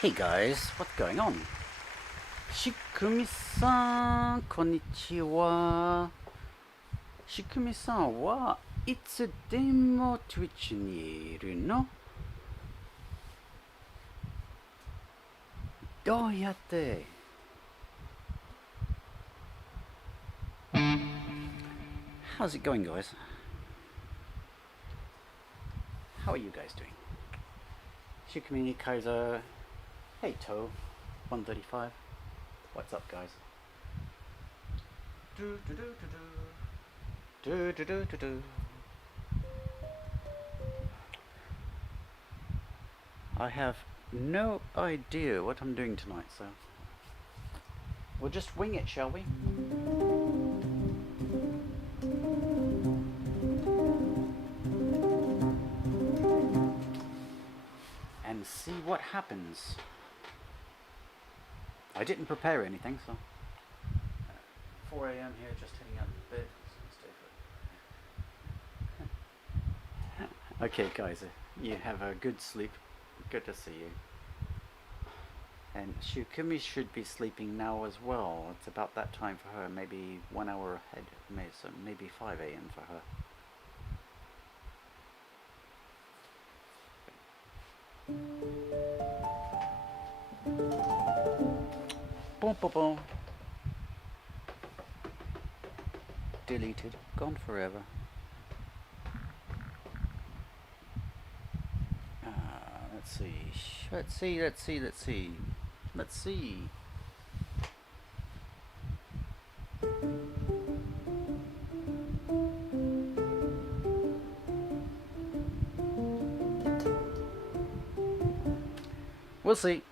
Hey guys, what's going on? Shikumi-san, konnichiwa. Shikumi-sanはいつでも Twitch にいるの？どうやって？ How's it going, guys? How are you guys doing? Shikumi Kaiser. Hey Toe 135. What's up, guys? Do do do do do do do do do. I have no idea what I'm doing tonight, so we'll just wing it, shall we? And see what happens. I didn't prepare anything, so 4 a.m. here, just heading out to bed. Okay, guys, you have a good sleep. Good to see you. And Shukumi should be sleeping now as well. It's about that time for her, maybe 1 hour ahead, so maybe 5 a.m. for her. Boom, boom, boom. Deleted. Gone forever. Let's see. Let's see, let's see, let's see. Let's see. We'll see.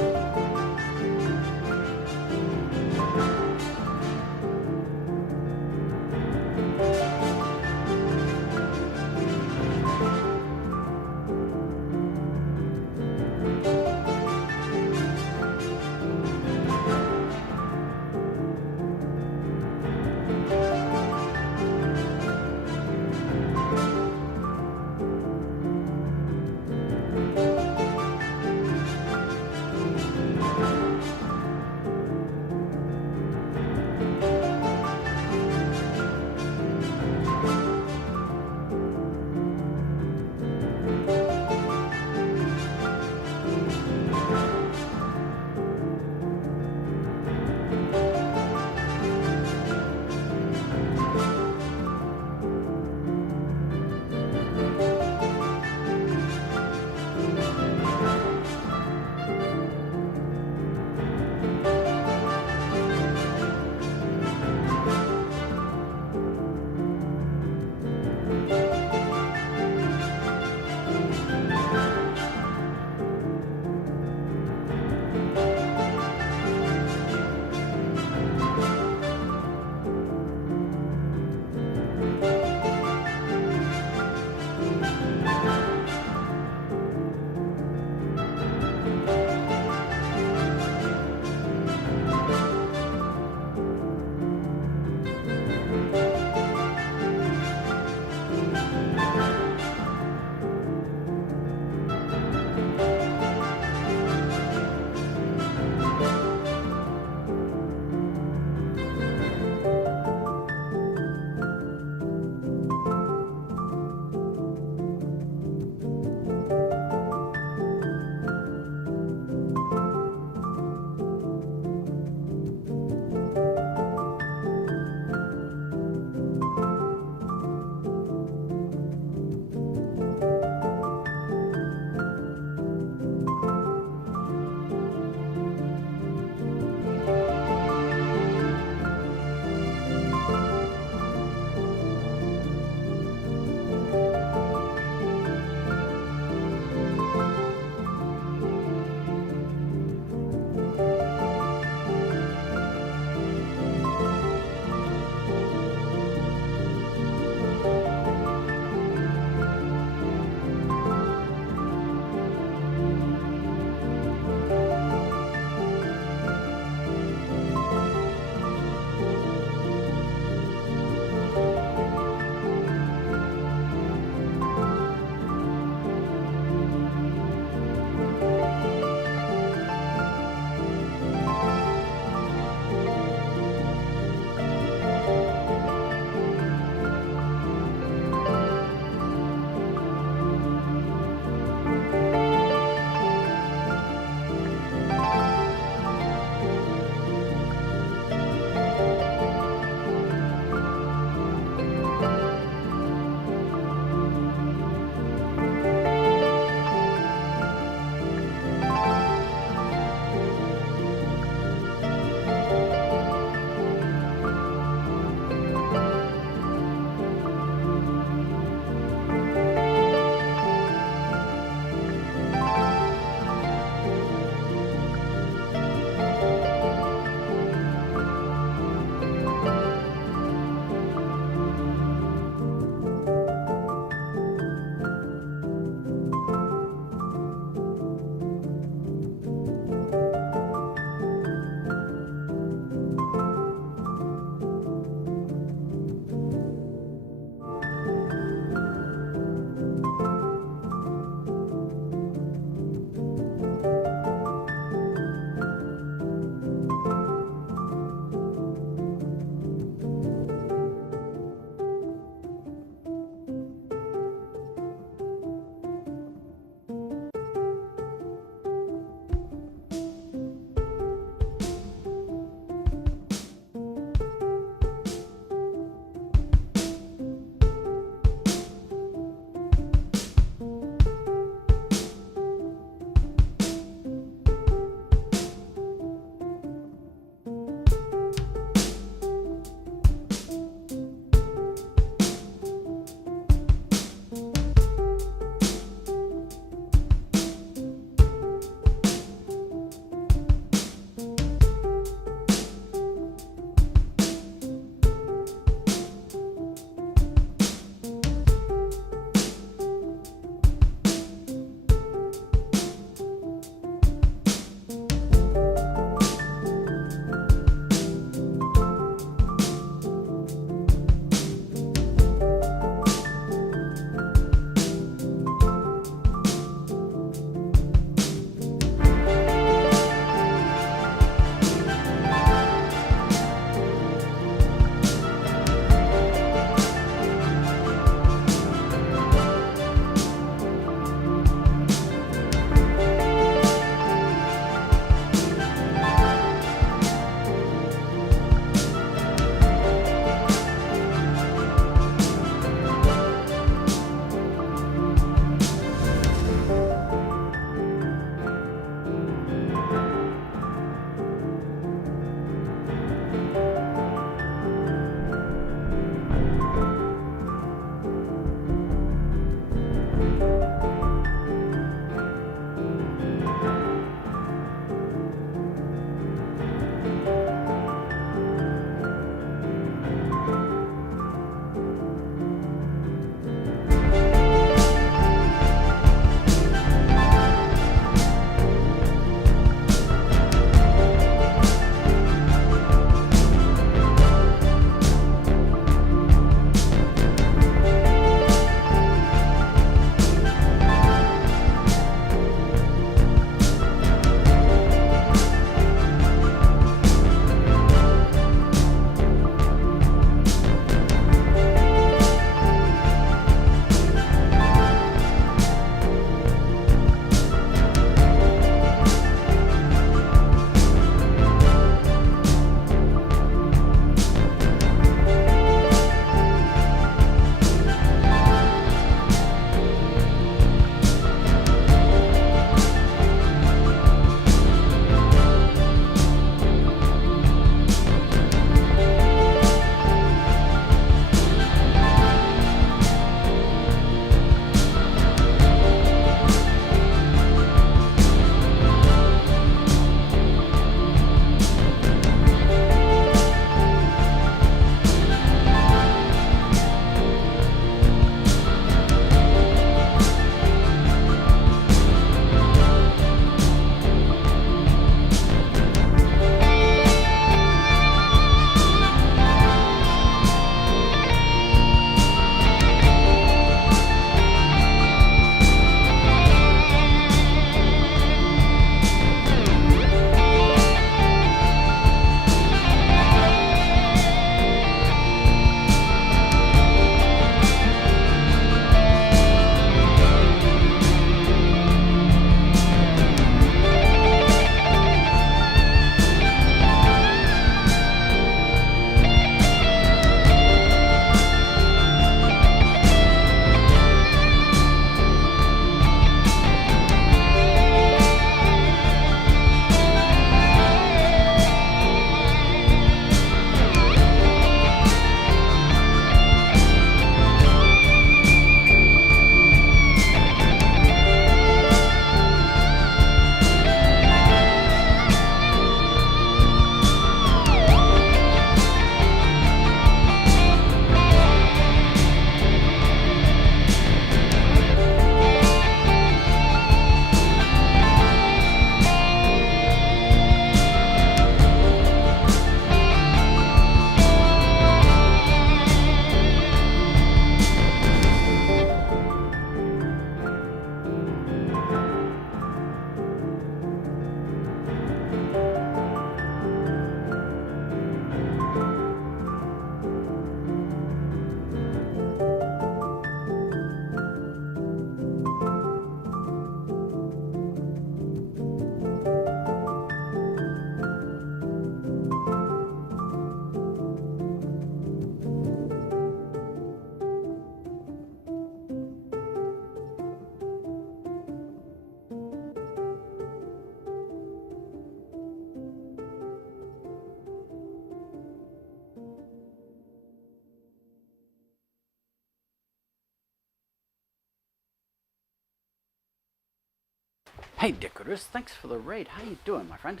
Hey Decorous, thanks for the raid. How you doing, my friend?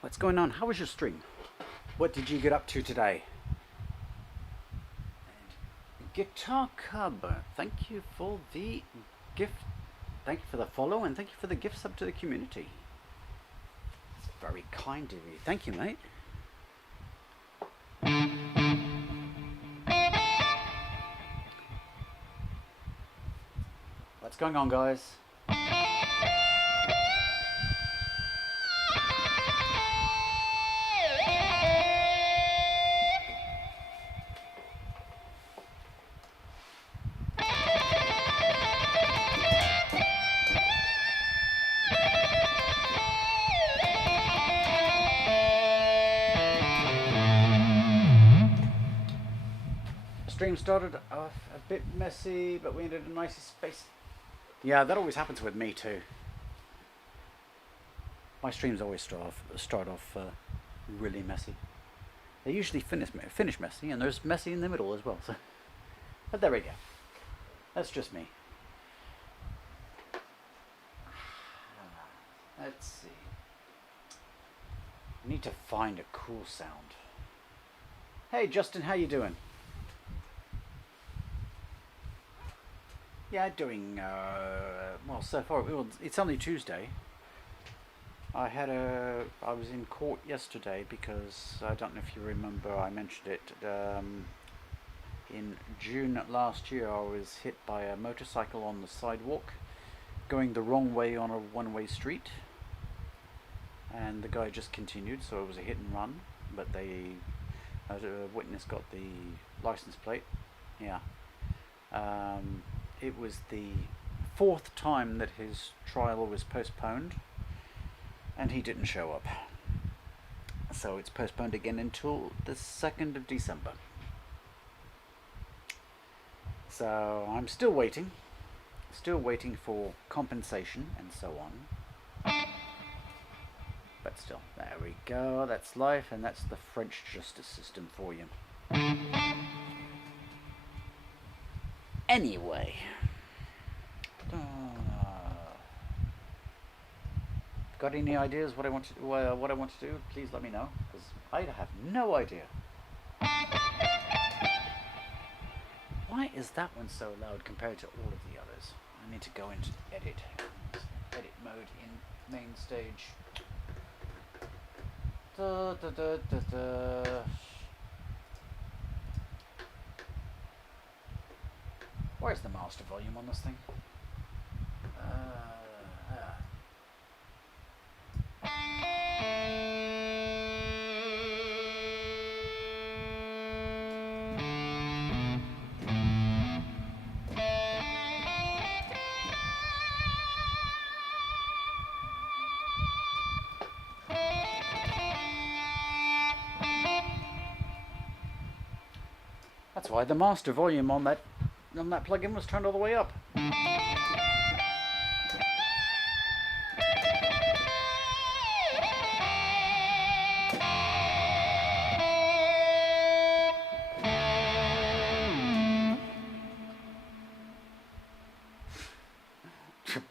What's going on? How was your stream? What did you get up to today? Guitar Cub, thank you for the gift. Thank you for the follow and thank you for the gift sub to the community. It's very kind of you. Thank you, mate. What's going on, guys? Stream started off a bit messy, but we ended in a nice space. Yeah, that always happens with me too. My streams always start off really messy. They usually finish messy, and there's messy in the middle as well. So, but there we go. That's just me. Let's see. I need to find a cool sound. Hey Justin, how you doing? Yeah, doing well so far. It's only Tuesday. I was in court yesterday because I don't know if you remember. I mentioned it. In June last year, I was hit by a motorcycle on the sidewalk, going the wrong way on a one-way street, and the guy just continued. So it was a hit and run. But a witness got the license plate. Yeah. It was the 4th time that his trial was postponed, and he didn't show up. So it's postponed again until the 2nd of December. So I'm still waiting for compensation and so on. But still, there we go, that's life, and that's the French justice system for you. Anyway, got any ideas what I want to do? Please let me know, because I have no idea. Why is that one so loud compared to all of the others? I need to go into edit mode in main stage. Where's the master volume on this thing? That's why the master volume on that plugin was turned all the way up.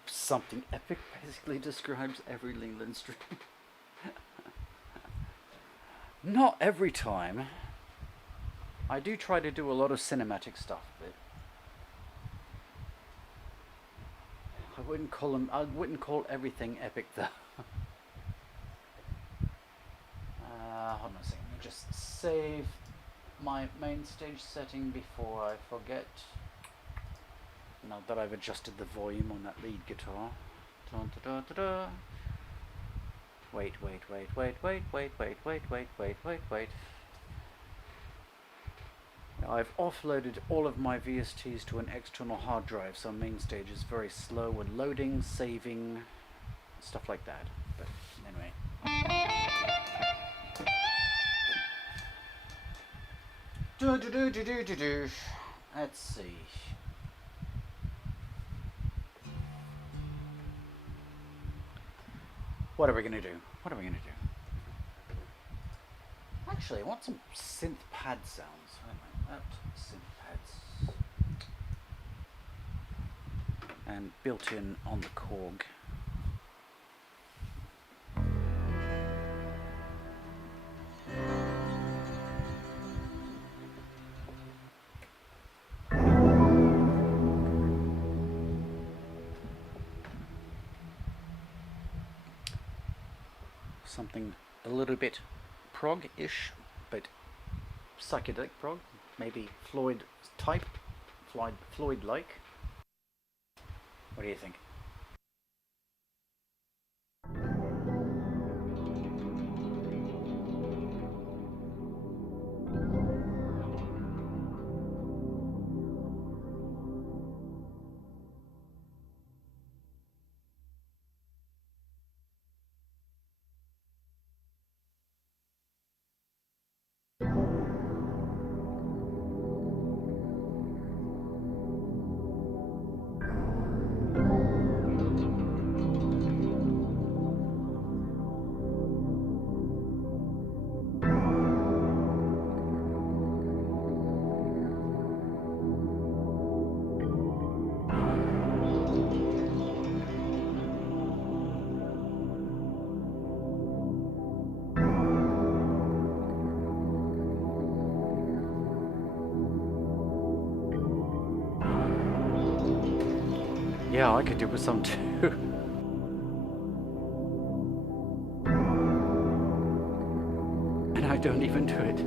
Something epic basically describes every Leland stream. Not every time. I do try to do a lot of cinematic stuff, but I wouldn't call everything epic though. Hold on a second, let me just save my main stage setting before I forget. Now that I've adjusted the volume on that lead guitar. Dun, da, da, da, da. Wait. I've offloaded all of my VSTs to an external hard drive, so main stage is very slow when loading, saving, stuff like that. But anyway. Let's see. What are we gonna do? Actually, I want some synth pad sounds. Wait a minute, synth pads. and built in on the Korg. Something a little bit prog-ish, but psychedelic prog, maybe Floyd type, Floyd-like. What do you think? Yeah, I could do with some too. And I don't even do it.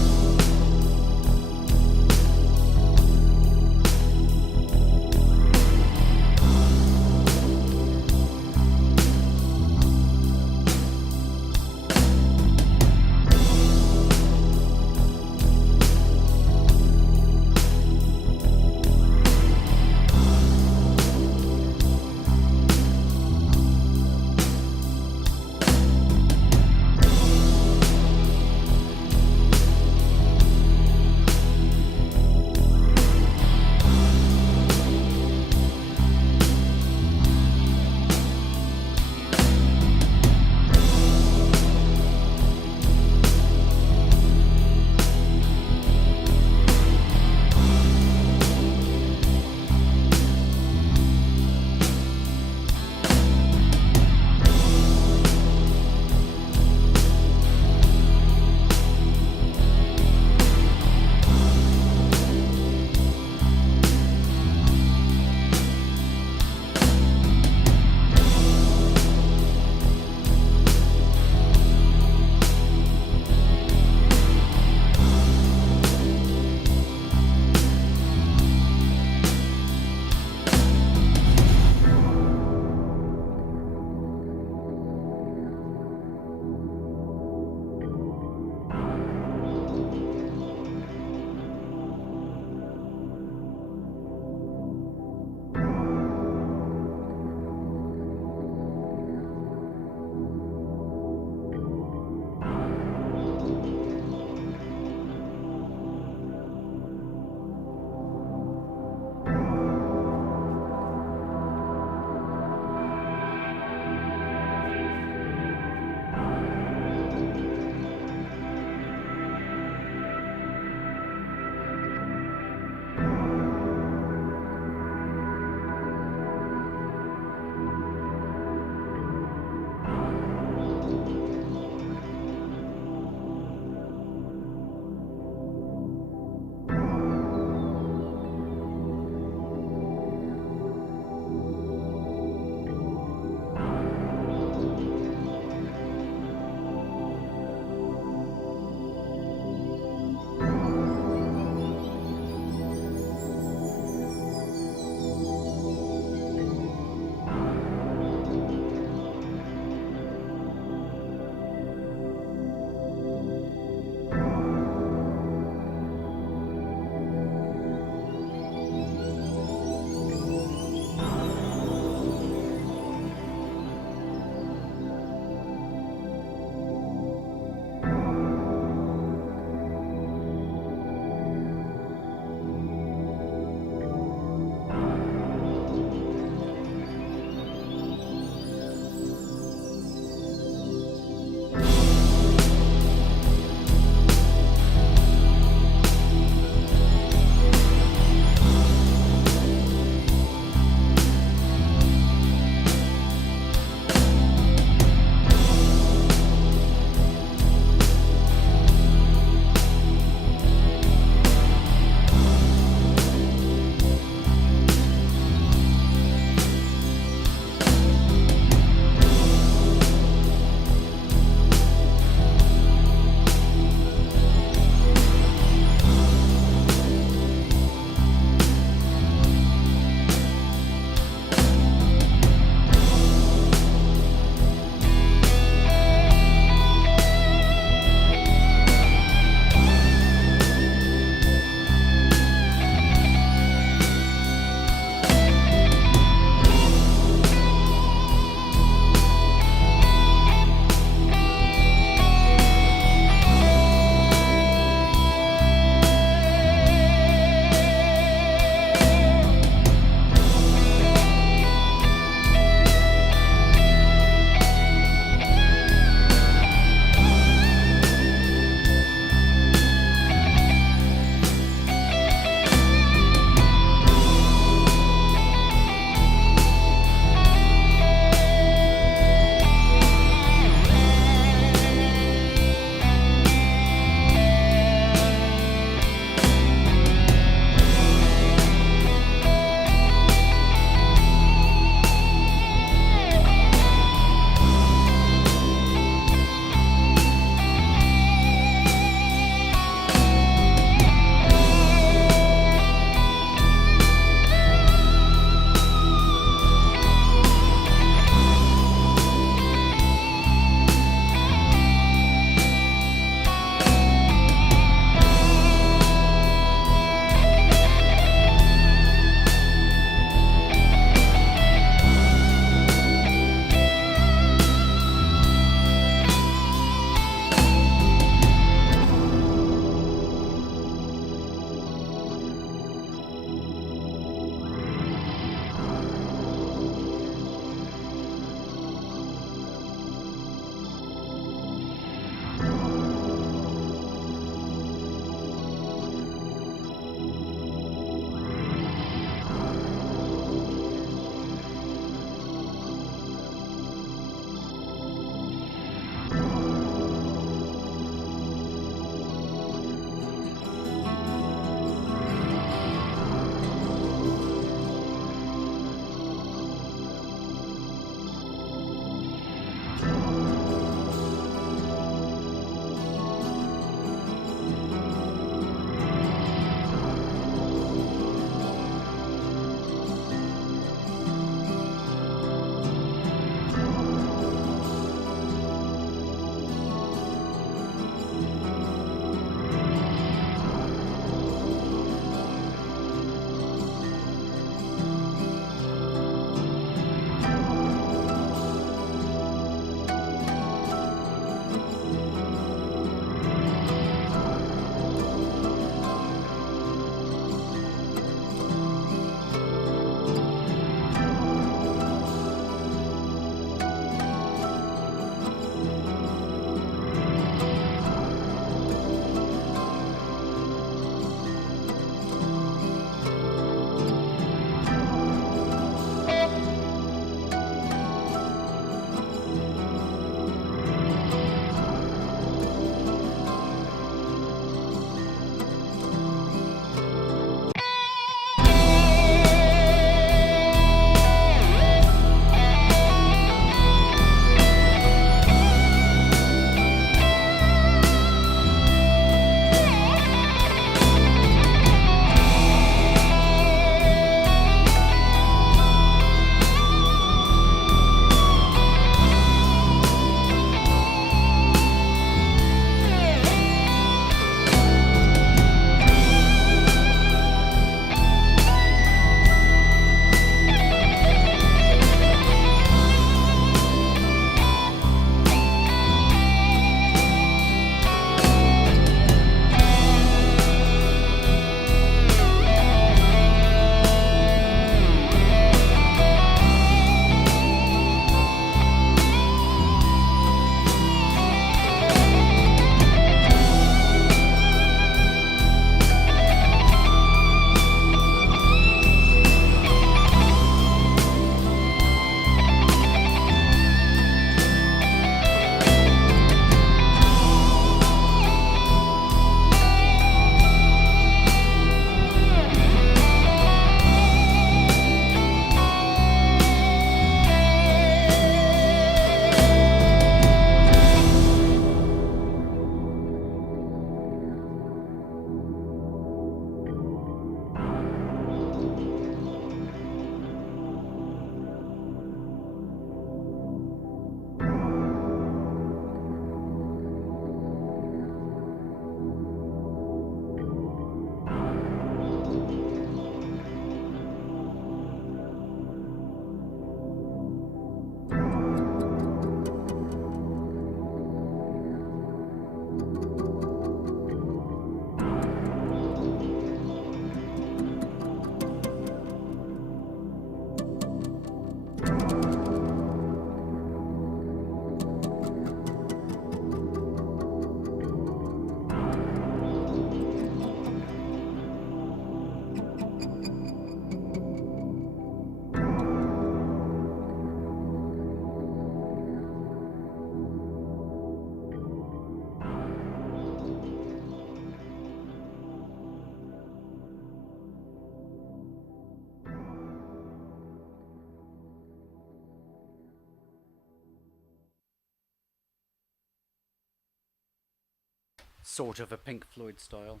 Sort of a Pink Floyd style.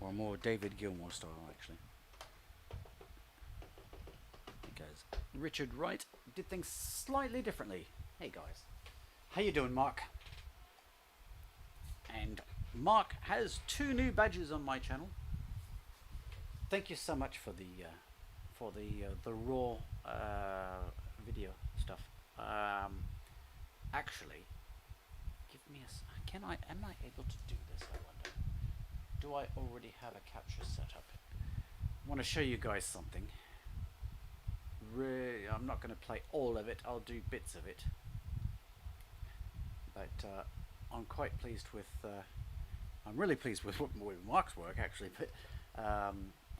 Or more David Gilmour style, actually. Because Richard Wright did things slightly differently. Hey guys. How you doing, Mark? And Mark has 2 new badges on my channel. Thank you so much for the raw video stuff. Actually, give me a. Am I able to do this? I wonder. Do I already have a capture set up? I want to show you guys something. I'm not going to play all of it. I'll do bits of it. But I'm quite pleased with. I'm really pleased with Mark's work, actually. But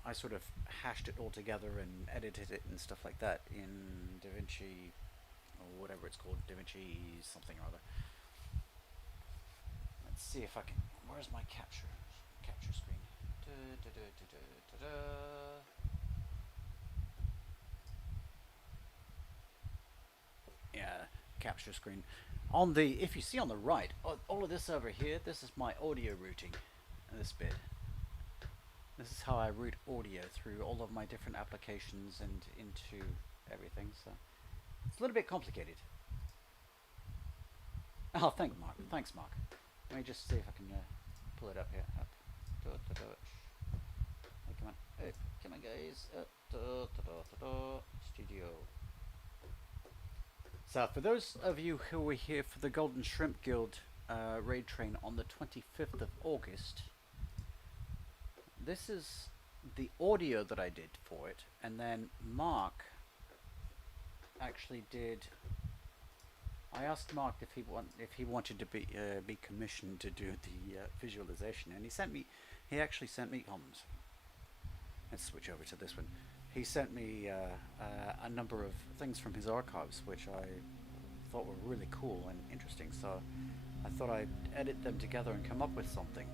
I sort of hashed it all together and edited it and stuff like that in DaVinci, or whatever it's called, DaVinci something or other. Let's see if I can. Where's my capture screen? Yeah, capture screen. On the, if you see on the right, all of this over here, this is my audio routing. This bit. This is how I route audio through all of my different applications and into everything. So it's a little bit complicated. Oh, thanks, Mark. Let me just see if I can pull it up here. Up. Hey, come on. Hey, come on, guys. Studio. So, for those of you who were here for the Golden Shrimp Guild raid train on the 25th of August, this is the audio that I did for it, and then Mark actually did. I asked Mark if he wanted to be commissioned to do the visualization, and he actually sent me. Let's switch over to this one. He sent me a number of things from his archives, which I thought were really cool and interesting. So I thought I'd edit them together and come up with something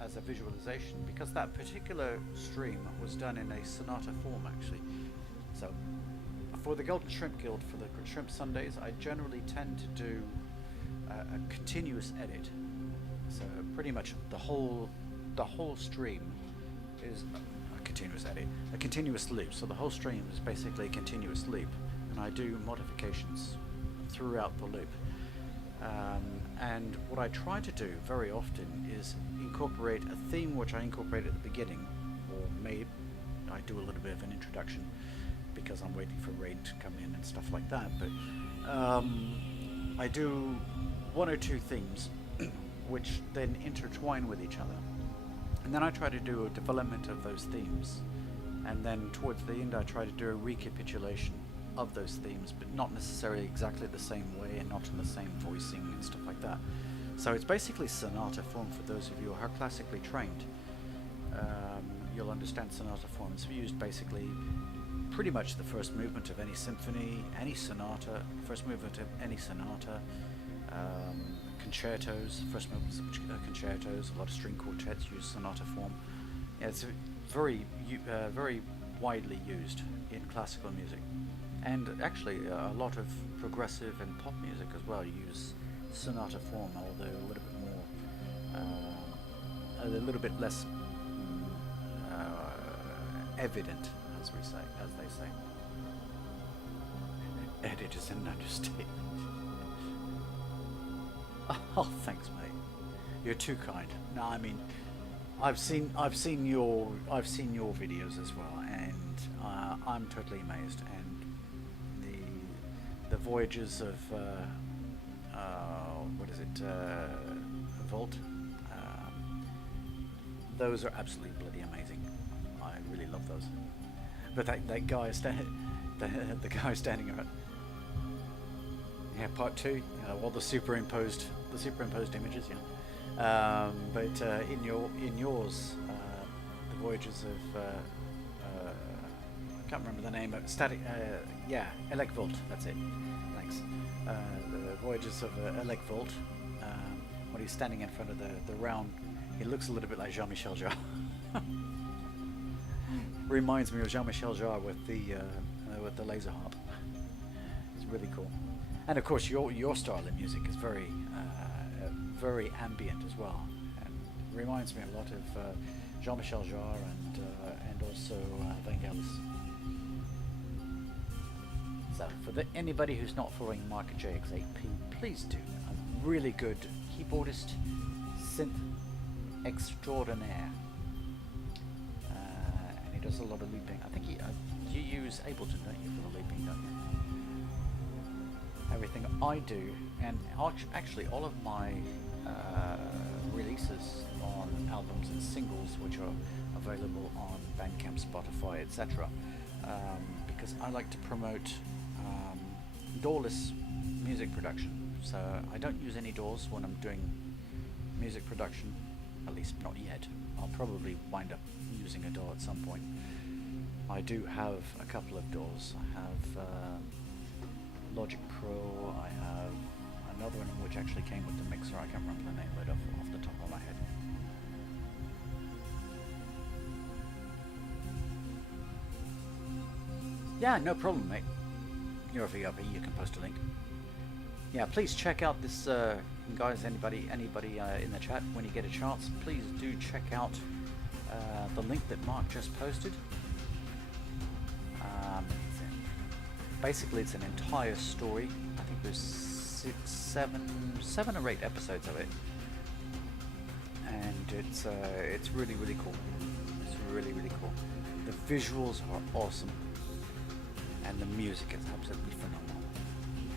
as a visualization, because that particular stream was done in a sonata form, actually. So for the Golden Shrimp Guild, for the Shrimp Sundays, I generally tend to do a continuous edit. So pretty much the whole stream is a continuous edit, a continuous loop. So the whole stream is basically a continuous loop, and I do modifications throughout the loop. And what I try to do very often is incorporate a theme, which I incorporate at the beginning, or maybe I do a little bit of an introduction because I'm waiting for raid to come in and stuff like that. But I do 1 or 2 themes which then intertwine with each other, and then I try to do a development of those themes, and then towards the end I try to do a recapitulation of those themes, but not necessarily exactly the same way and not in the same voicing and stuff like that. So it's basically sonata form for those of you who are classically trained. You'll understand sonata form. It's used basically pretty much the first movement of any symphony, any sonata, first movement of any sonata, concertos, first movements of concertos. A lot of string quartets use sonata form. Yeah, it's very widely used in classical music. And actually a lot of progressive and pop music as well use sonata form, although a little bit more, a little bit less evident, as they say. Edit is an understatement. Oh, thanks, mate. You're too kind. No, I mean, I've seen your videos as well, and I'm totally amazed. And the voyages of Volt, those are absolutely bloody amazing. I really love those. But that guy the guy standing around. Yeah, part 2. All the superimposed images. Yeah. But in yours, the voyages of I can't remember the name, but Elec Volt. That's it. Thanks. The voyages of Elec Volt. When he's standing in front of the round, he looks a little bit like Jean-Michel Jarre. Reminds me of Jean-Michel Jarre with the laser harp. really cool. And of course, your style of music is very ambient as well, and reminds me a lot of Jean-Michel Jarre and also Vangelis. So for anybody who's not following Mark JX8P, please do. A really good keyboardist, synth extraordinaire, and he does a lot of looping. I think you use Ableton, don't you, for the looping, don't you? Everything I do, and actually all of my releases on albums and singles, which are available on Bandcamp, Spotify, etc., because I like to promote DAWless music production. So I don't use any DAWs when I'm doing music production, at least not yet. I'll probably wind up using a DAW at some point. I do have a couple of DAWs. I have Logic Pro, I have another one which actually came with the mixer. I can't remember the name of it off the top of my head. Yeah, no problem, mate. You're a VRB, you can post a link. Yeah, please check out this, guys, anybody in the chat, when you get a chance, please do check out the link that Mark just posted. Basically, it's an entire story. I think there's seven or 8 episodes of it, and it's really cool. It's really cool. The visuals are awesome, and the music is absolutely phenomenal.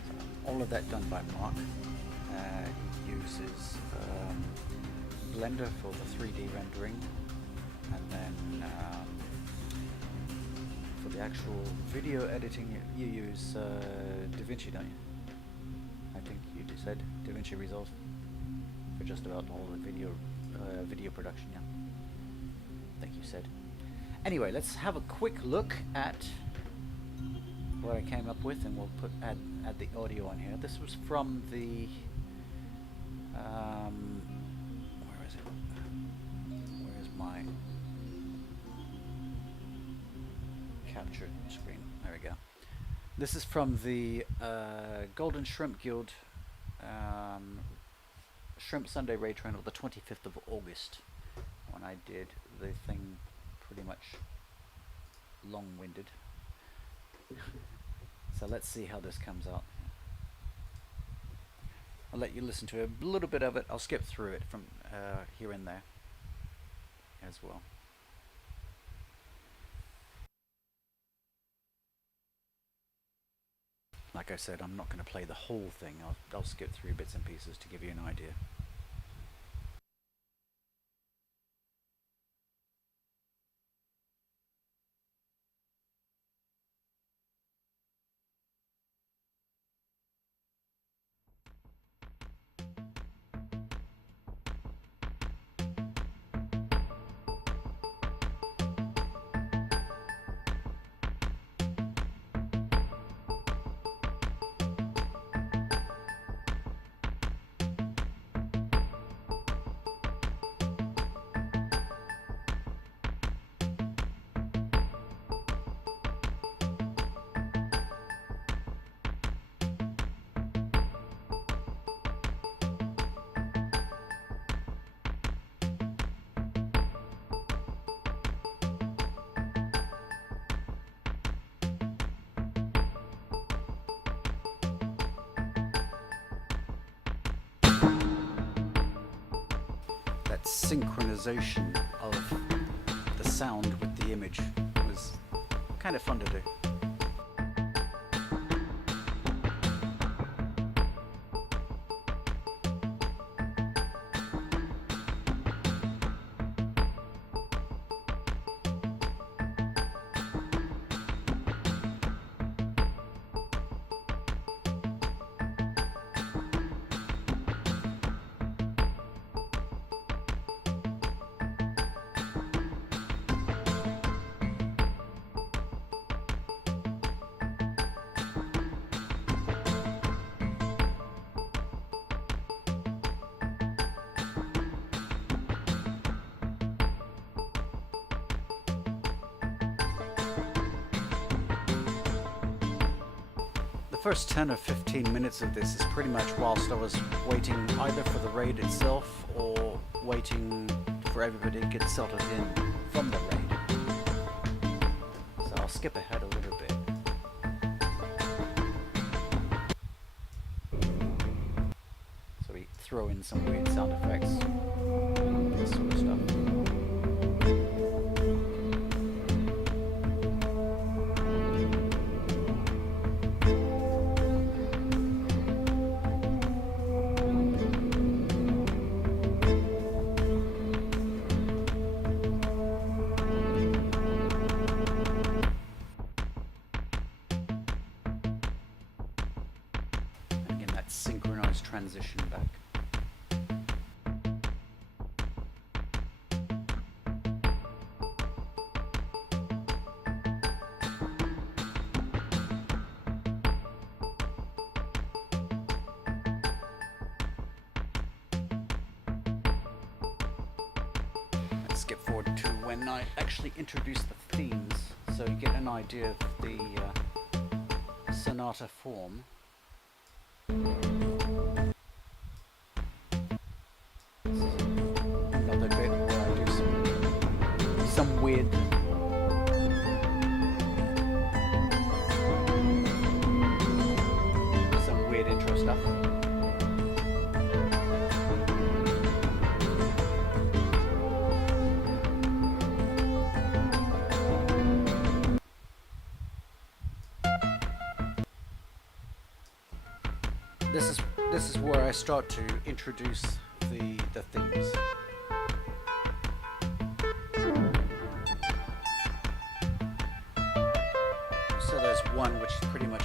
So, all of that done by Mark. He uses Blender for the 3D rendering, and then for the actual video editing, you use DaVinci, don't you? I think you said DaVinci Resolve for just about all the video production. Yeah, I think you said. Anyway, let's have a quick look at what I came up with, and we'll add the audio on here. This was from the where is it? Where is my capture screen? There we go. This is from the Golden Shrimp Guild Shrimp Sunday Raid Train on the 25th of August, when I did the thing pretty much long-winded. So let's see how this comes out. I'll let you listen to a little bit of it. I'll skip through it from here and there as well. Like I said, I'm not going to play the whole thing. I'll skip through bits and pieces to give you an idea. Synchronization of the sound with the image was kind of fun to do. first 10 or 15 minutes of this is pretty much whilst I was waiting either for the raid itself or waiting for everybody to get settled in from the raid. So I'll skip ahead a little bit. So we throw in some weird sound effects, this sort of stuff. Synchronized transition back. Let's skip forward to when I actually introduce the themes, so you get an idea of the sonata form. Another bit where I do some weird intro stuff. This is where I start to introduce the themes. So there's one which is pretty much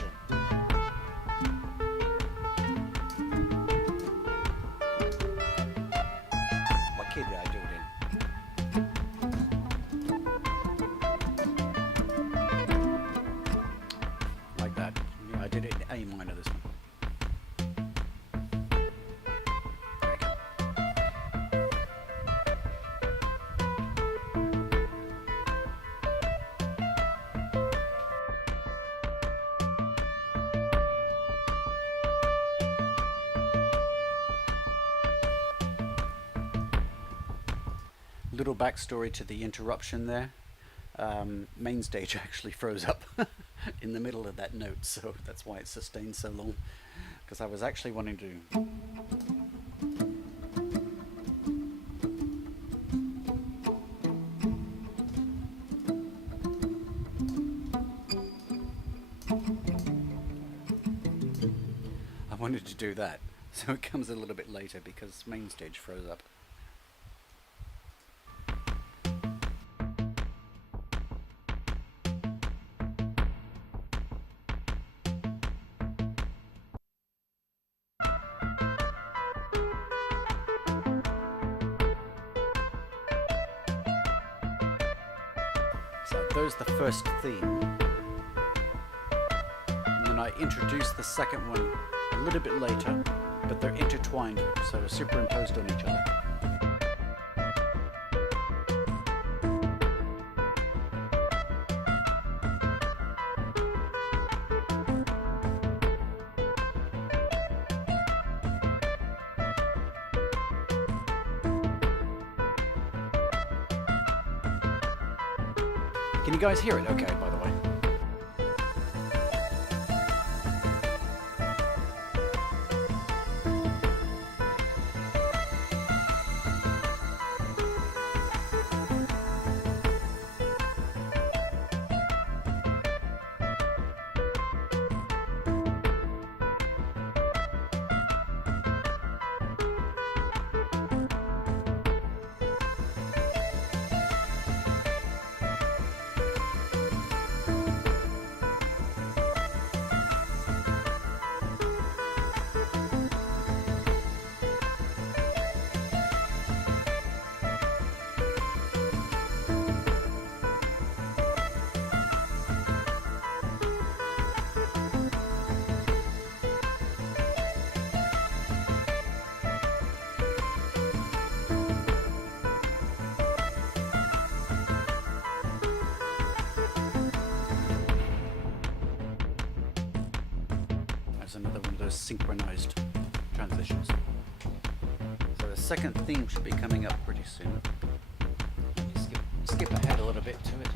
what key did I do it in? Like that. Yeah, I did it in A minor this one. Little backstory to the interruption there. Main stage actually froze up in the middle of that note, so that's why it sustained so long, because I was actually wanting to do that, so it comes a little bit later because main stage froze up. So there's the first theme, and then I introduce the second one a little bit later, but they're intertwined, so they're superimposed on each other. Can you guys hear it okay, by the way? as another one of those synchronized transitions. So the second theme should be coming up pretty soon. Let me skip ahead a little bit to it.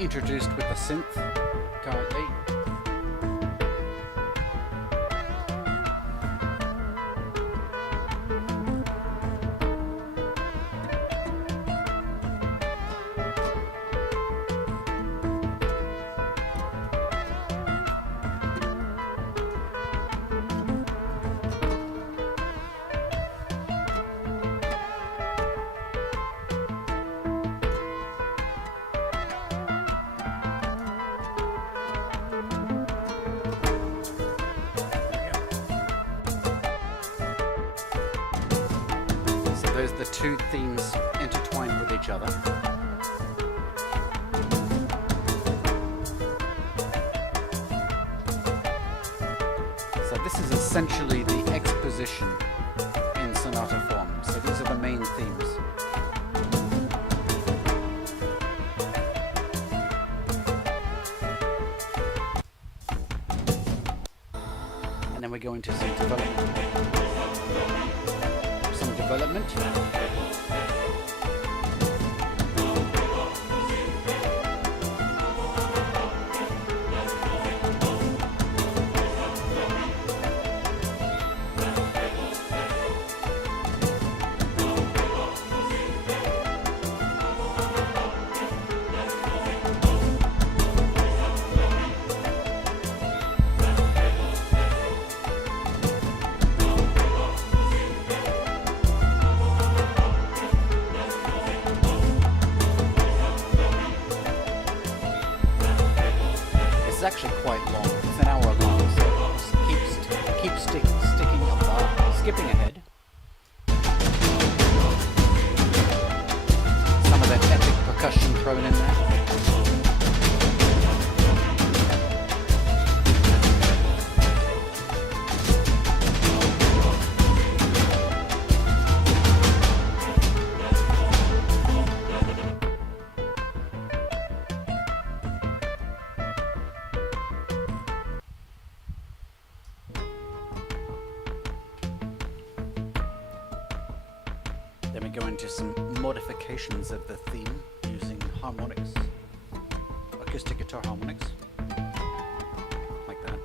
Introduced with the synth currently. Those are the two themes intertwined with each other. So this is essentially the exposition in sonata form. So these are the main themes. And then we go into some development. It's actually quite long. It's an hour long, so keep sticking up, skipping ahead. Some of that epic percussion thrown in there. Then we go into some modifications of the theme using harmonics, acoustic guitar harmonics, like that.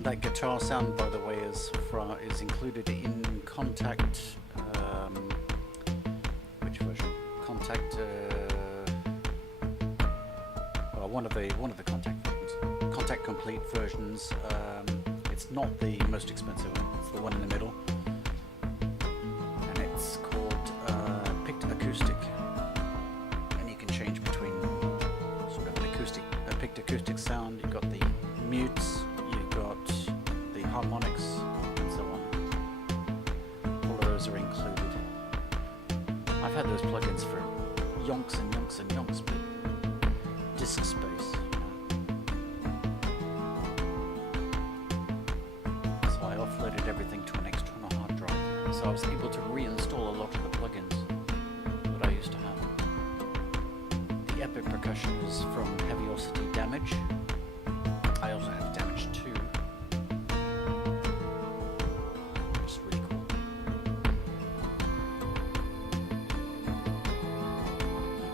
That guitar sound, by the way, is included in Contact. Which version? Contact. Well, one of the Contact versions. Contact Complete versions. It's not the most expensive one. It's the one in the middle. And it's called Picked Acoustic. And you can change between sort of a picked acoustic sound. You've got the mutes, you've got the harmonics, and so on. All of those are included. I've had those plugins for yonks and yonks and yonks, but disk space. Offloaded everything to an external hard drive, so I was able to reinstall a lot of the plugins that I used to have. The epic percussion is from Heaviosity Damage. I also have Damage 2, which is really cool.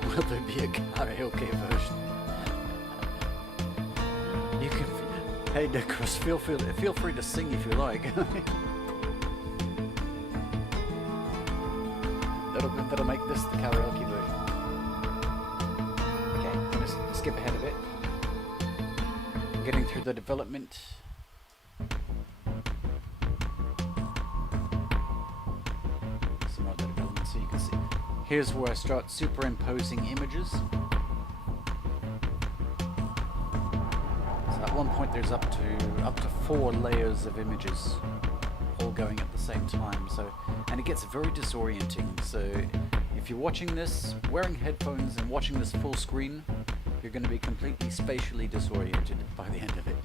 Will there be a karaoke version? You can. Hey Nicholas, feel free to sing if you like. That'll make this the karaoke version. Okay, I'm gonna skip ahead a bit. I'm getting through the development. Some other development, so you can see. Here's where I start superimposing images. At one point there's up to 4 layers of images all going at the same time. So, and it gets very disorienting. So if you're watching this wearing headphones and watching this full screen, you're going to be completely spatially disoriented by the end of it.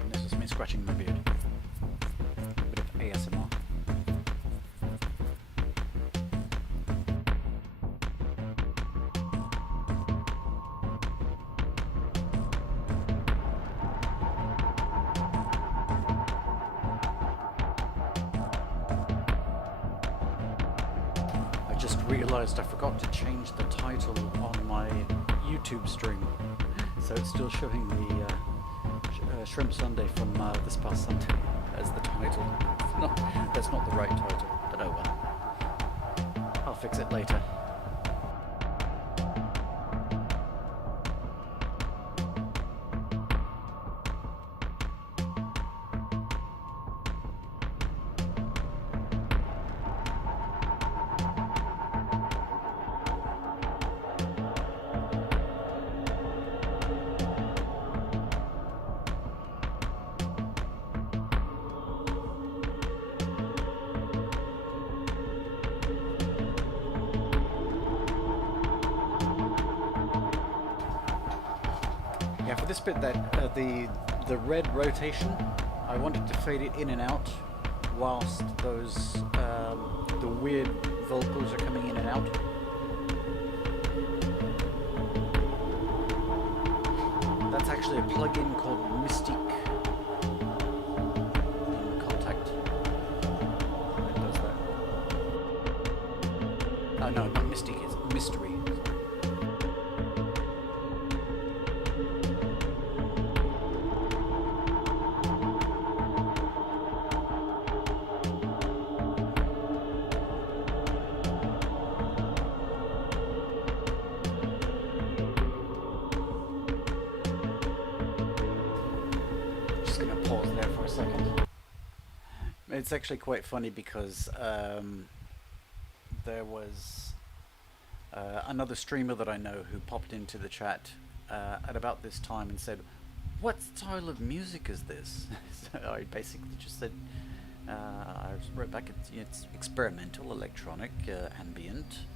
And this is me scratching my beard. A bit of ASMR. Realized I forgot to change the title on my YouTube stream, so it's still showing the Shrimp Sunday from this past Sunday as the title. That's not the right title, but oh well. I'll fix it later. Yeah, for this bit, that the red rotation, I wanted to fade it in and out whilst those the weird vocals are coming in and out. That's actually a plugin called Mystique in Contact that does that. No, not Mystique, it's Mystery. It's actually quite funny because there was another streamer that I know who popped into the chat at about this time and said, "What style of music is this?" So I basically just said, I wrote back, it's experimental, electronic, ambient.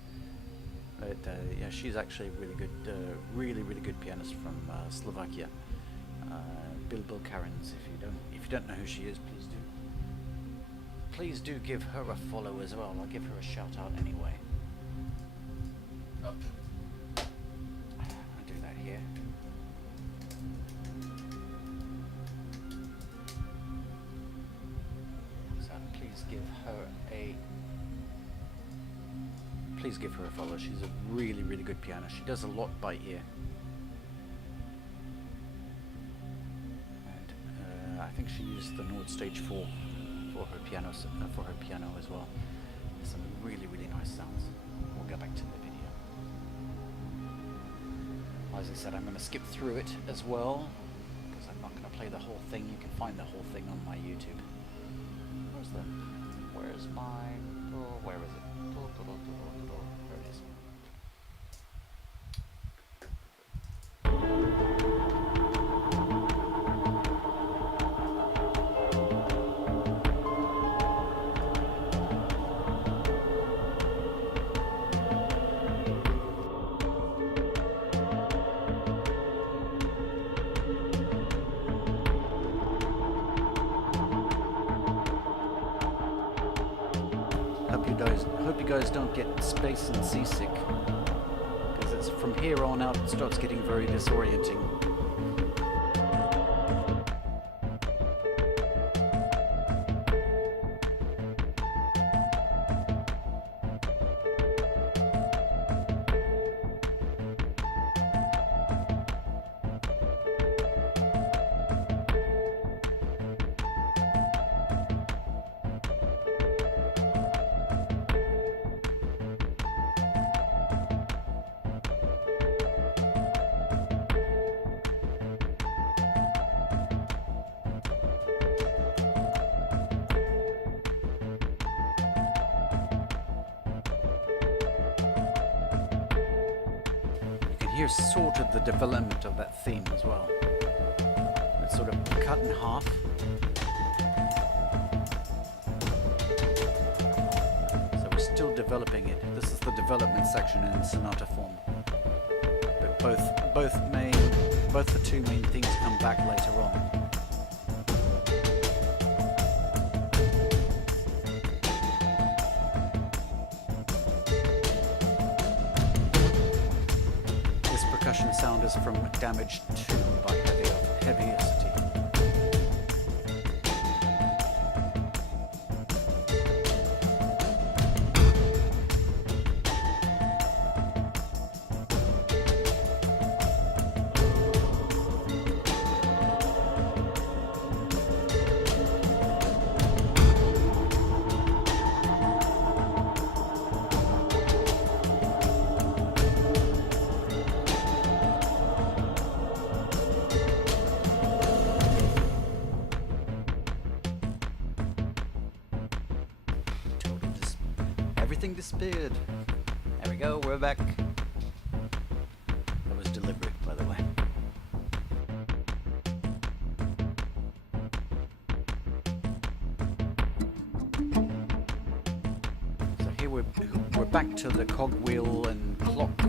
But yeah, she's actually a really good, really good pianist from Slovakia. Bilbil Karens. If you don't know who she is, please do give her a follow as well. I'll give her a shout out anyway. I'll do that here. So please give her a follow. She's a really good pianist. She does a lot by ear. And I think she used the Nord Stage 4 for her piano as well. Some really nice sounds. We'll go back to the video. As I said, I'm going to skip through it as well because I'm not going to play the whole thing. You can find the whole thing on my YouTube. Where's my? Oh, where is it? There it is. Hope you guys don't get space and seasick, because it's from here on out it starts getting very disorienting. here's sort of the development of that theme as well. It's sort of cut in half. So we're still developing it. This is the development section in sonata form. But both the two main themes come back later on. Sound is from Damage 2 by Heaviest. Everything disappeared. There we go, we're back. That was deliberate, by the way. So here we're back to the cogwheel and clock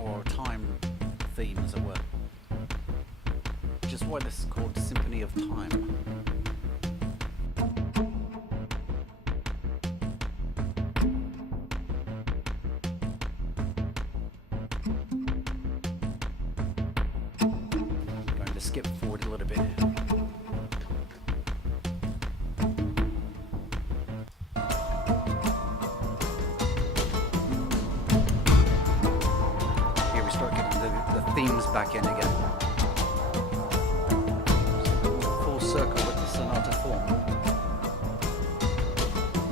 or time theme, as it were. Which is why this is called Symphony of Time. Skip forward a little bit. Here we start getting the themes back in again. Full circle with the sonata form.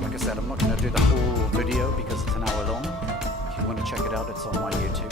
Like I said, I'm not going to do the whole video because it's an hour long. If you want to check it out, it's on my YouTube.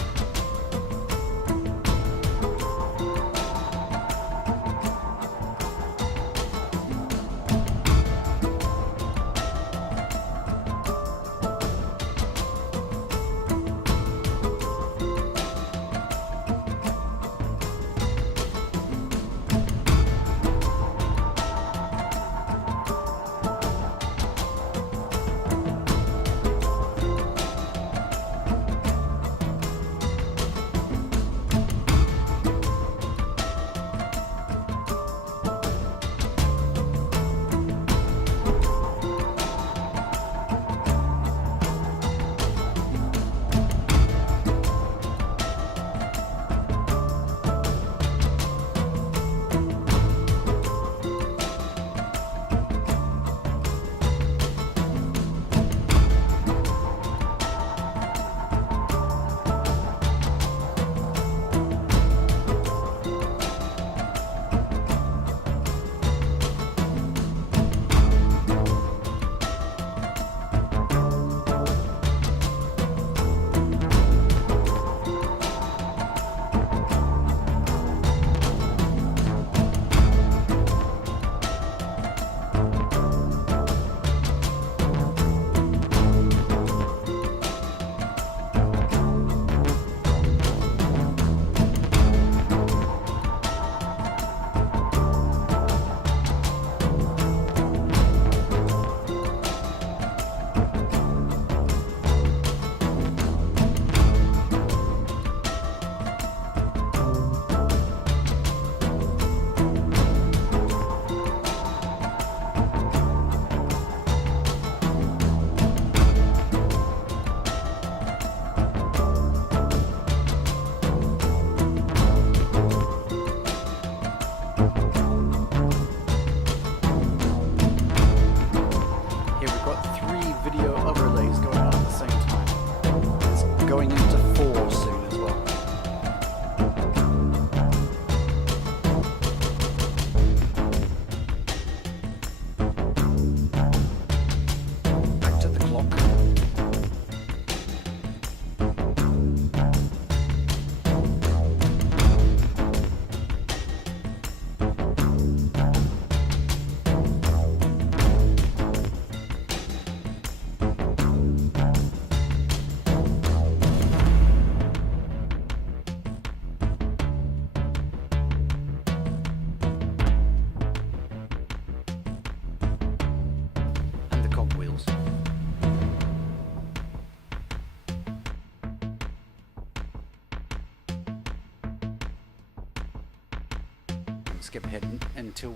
skip ahead until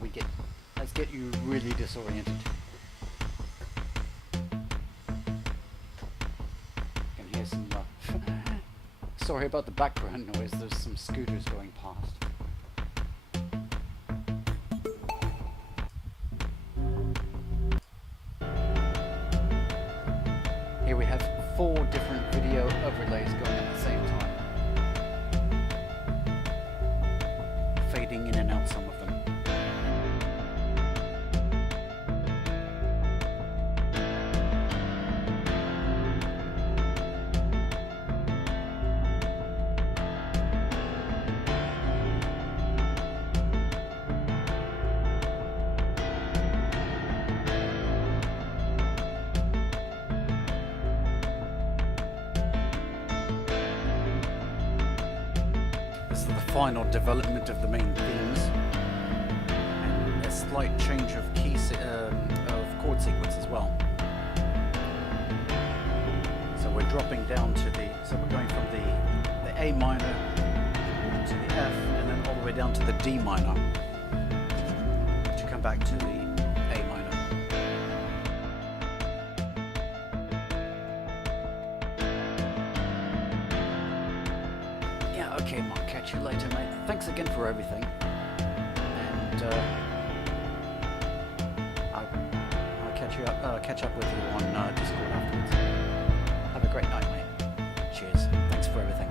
let's get you really disoriented. You can hear some, sorry about the background noise, there's some scooters going past. Here we have 4 different video overlays going at the same time. Fading in and out some of them. This is the final development of the main themes, and a slight change of of chord sequence as well. So we're dropping down to we're going from the A minor to the F, and then all the way down to the D minor to come back to the A minor. Okay, Mark, catch you later, mate. Thanks again for everything. And I'll catch up with you on Discord afterwards. Have a great night, mate. Cheers. Thanks for everything.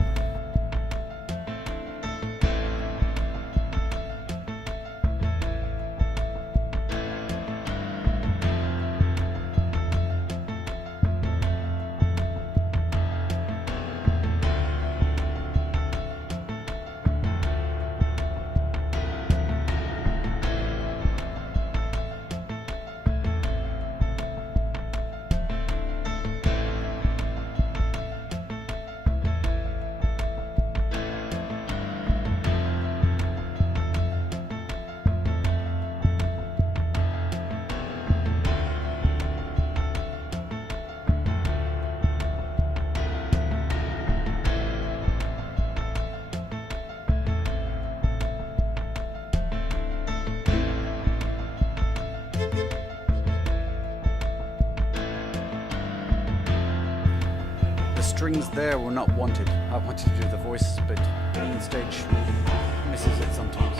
Strings there were not wanted. I wanted to do the voice, but the main stage misses it sometimes.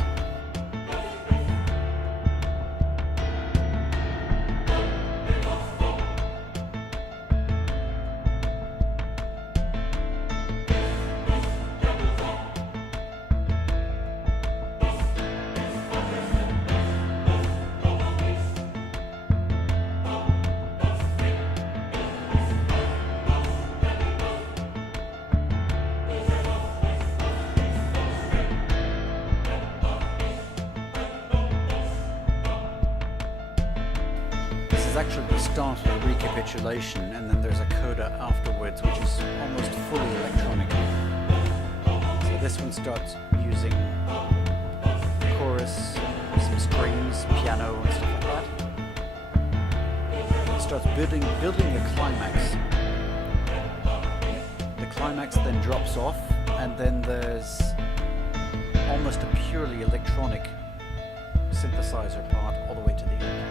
Actually the start of the recapitulation, and then there's a coda afterwards which is almost fully electronic. So this one starts using chorus, some strings, piano and stuff like that. It starts building a climax. The climax then drops off, and then there's almost a purely electronic synthesizer part all the way to the end.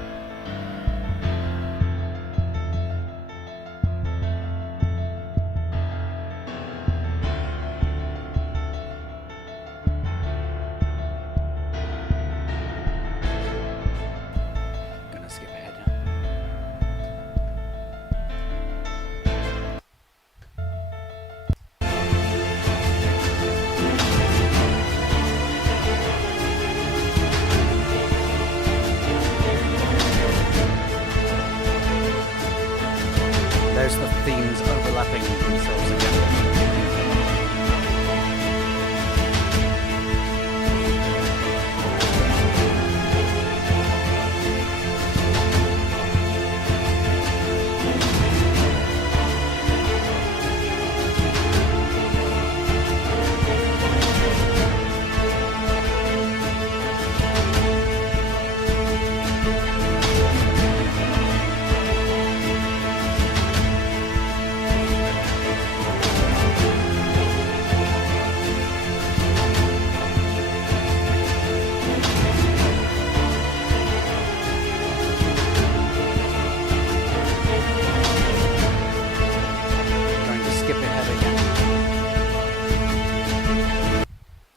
There's the themes overlapping themselves again.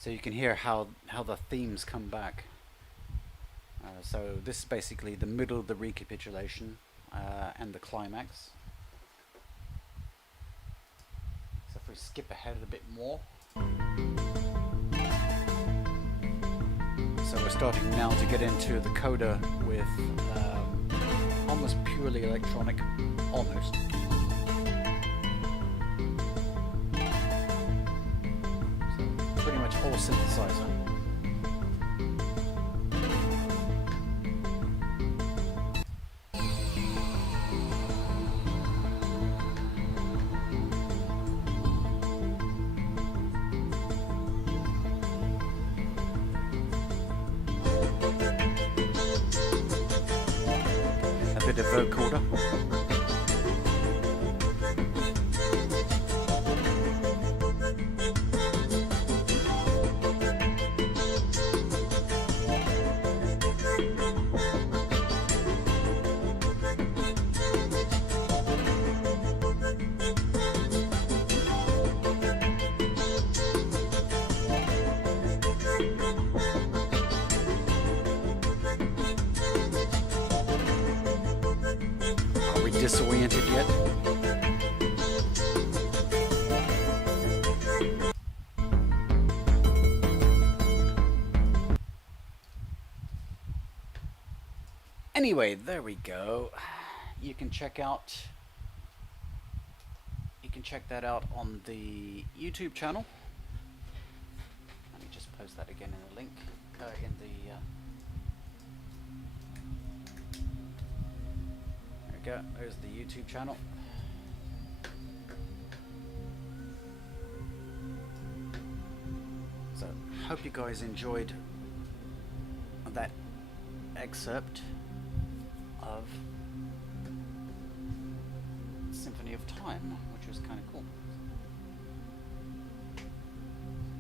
So you can hear how the themes come back. So this is basically the middle of the recapitulation and the climax. So if we skip ahead a bit more. So we're starting now to get into the coda with almost purely electronic, almost. So pretty much all synthesizer. A bit of vocoder. Disoriented yet? Anyway, there we go. You can check that out on the YouTube channel. Let me just post that again in the link in the go. There's the YouTube channel. So, hope you guys enjoyed that excerpt of Symphony of Time, which was kind of cool.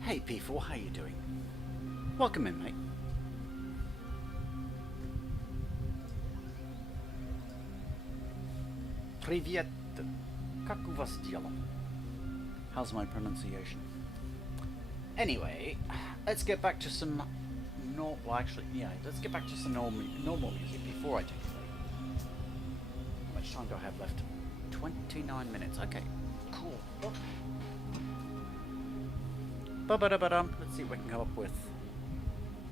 Hey P4, how you doing? Welcome in, mate. Привет. Как у вас дела? How's my pronunciation? Anyway, let's get back to some let's get back to some normal music before I take it away. How much time do I have left? 29 minutes. Okay, cool. Let's see what we can come up with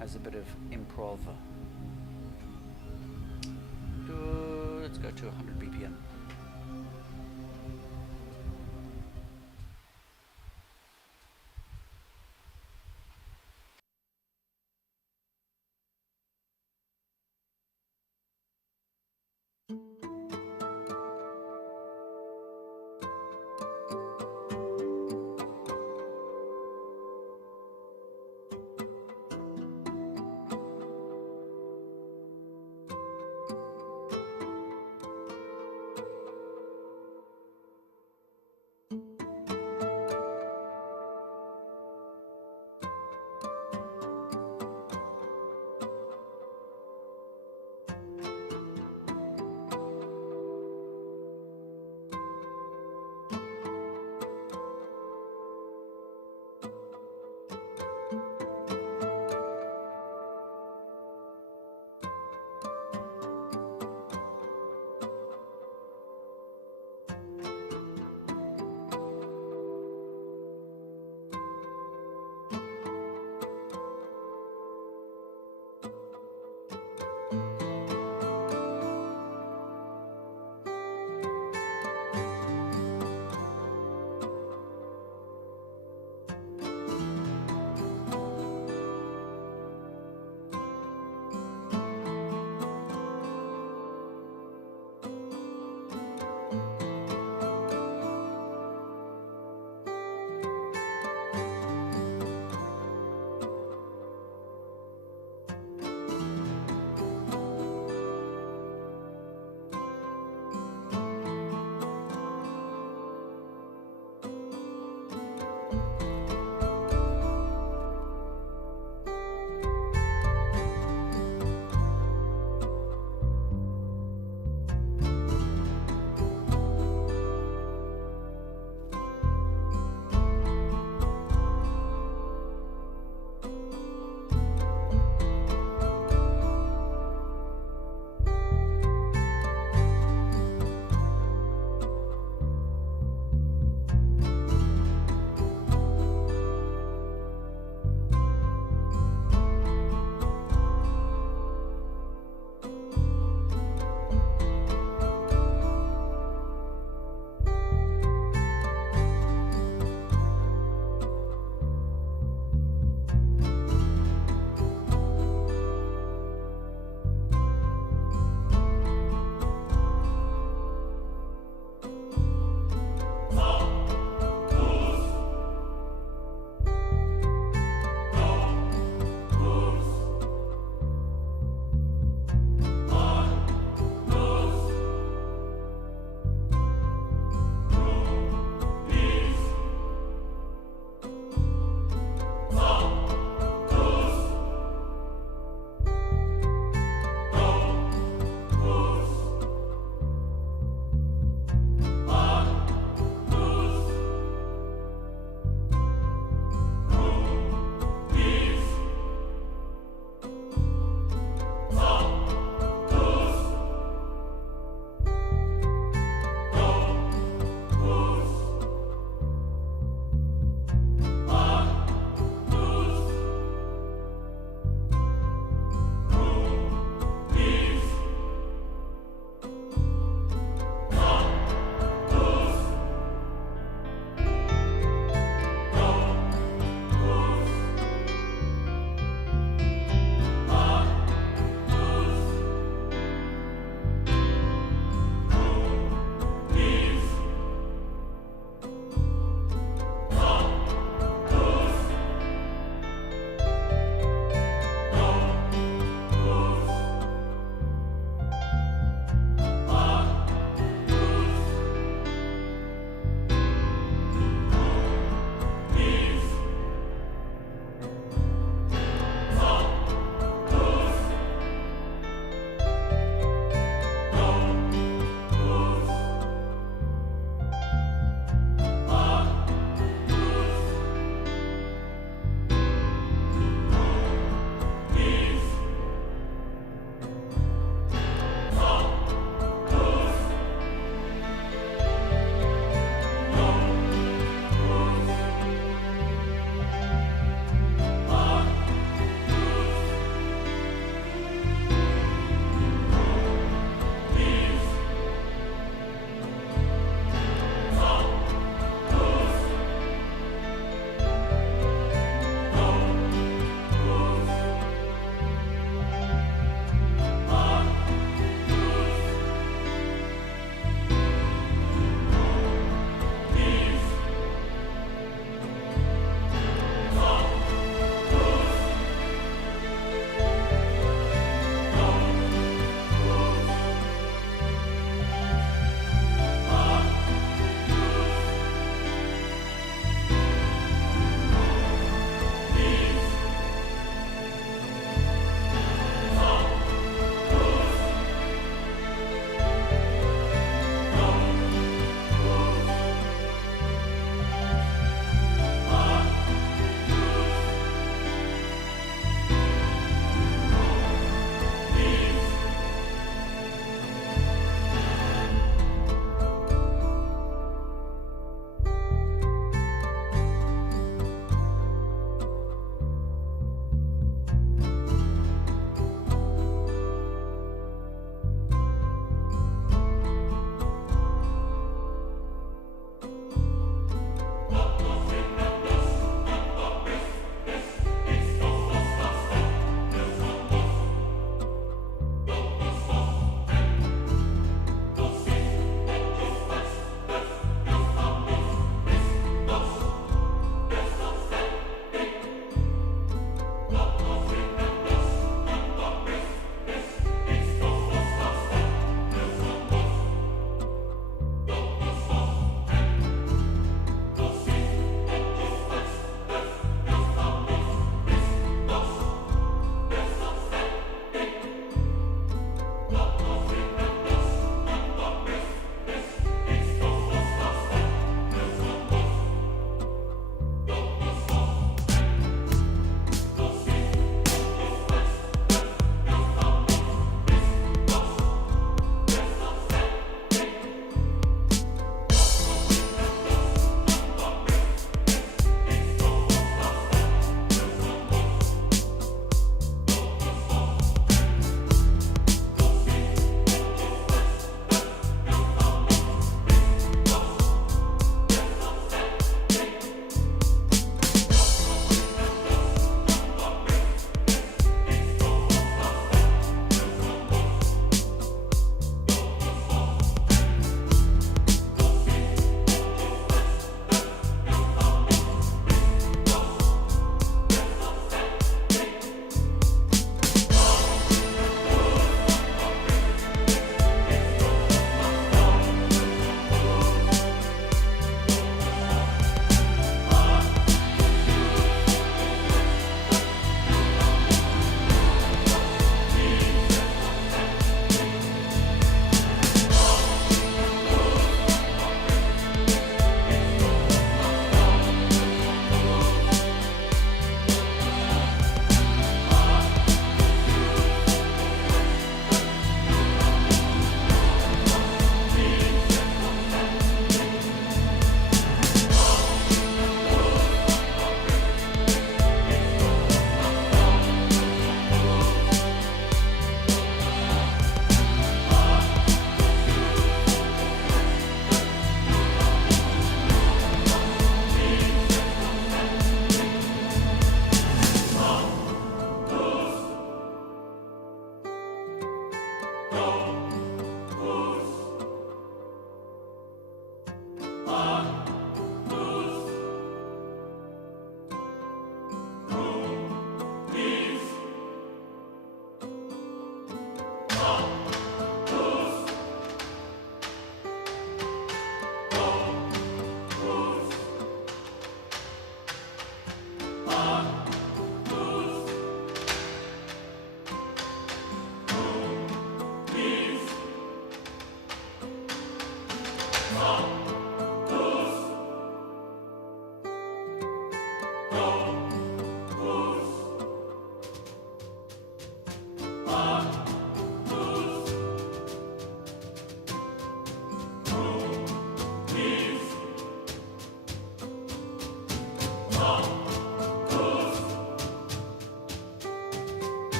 as a bit of improv. Let's go to 100.